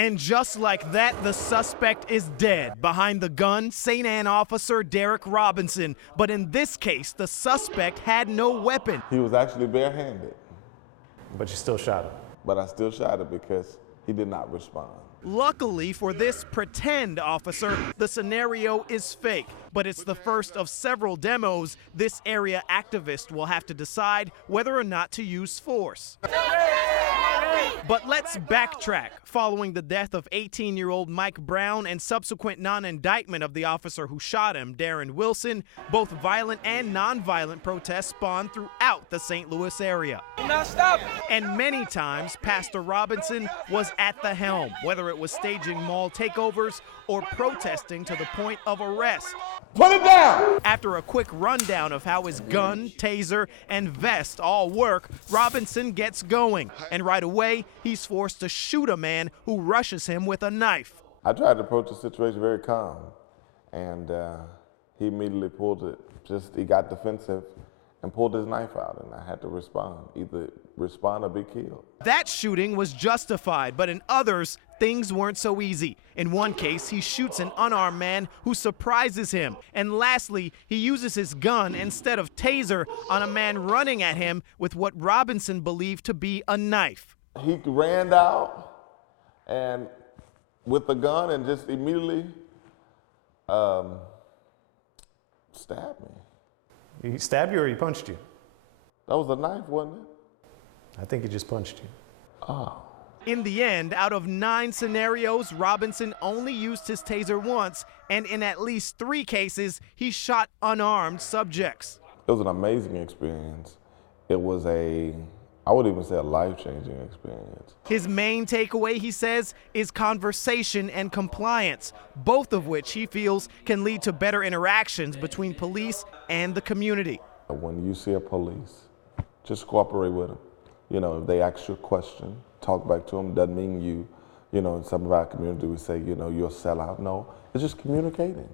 And just like that, the suspect is dead. Behind the gun, St. Ann officer Derek Robinson. But in this case, the suspect had no weapon. He was actually barehanded. But you still shot him? But I still shot him because he did not respond. Luckily for this pretend officer, the scenario is fake. But it's the first of several demos. This area activist will have to decide whether or not to use force. But let's backtrack. Following the death of 18-year-old Mike Brown and subsequent non-indictment of the officer who shot him, Darren Wilson, both violent and non-violent protests spawned throughout the St. Louis area. And many times, Pastor Robinson was at the helm, whether it was staging mall takeovers or protesting to the point of arrest. Put it down! After a quick rundown of how his gun, taser, and vest all work, Robinson gets going. And right away, he's forced to shoot a man who rushes him with a knife. I tried to approach the situation very calm, and he immediately pulled it. He got defensive and pulled his knife out, and I had to respond. Either respond or be killed. That shooting was justified, but in others, things weren't so easy. In one case, he shoots an unarmed man who surprises him. And lastly, he uses his gun instead of taser on a man running at him with what Robinson believed to be a knife. He ran out and with the gun and just immediately stabbed me. He stabbed you or he punched you? That was a knife, wasn't it? I think he just punched you. Oh. In the end, out of 9 scenarios, Robinson only used his taser once, and in at least 3 cases, he shot unarmed subjects. It was an amazing experience. It was I would even say a life-changing experience. His main takeaway, he says, is conversation and compliance, both of which he feels can lead to better interactions between police and the community. When you see a police, just cooperate with them. You know, if they ask you a question, talk back to them. Doesn't mean you know, in some of our community we say, you know, you're a sellout. No, it's just communicating.